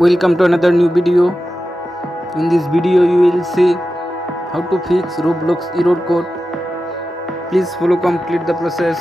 Welcome to another new video. In this video you will see how to fix Roblox error code. Please follow complete the process.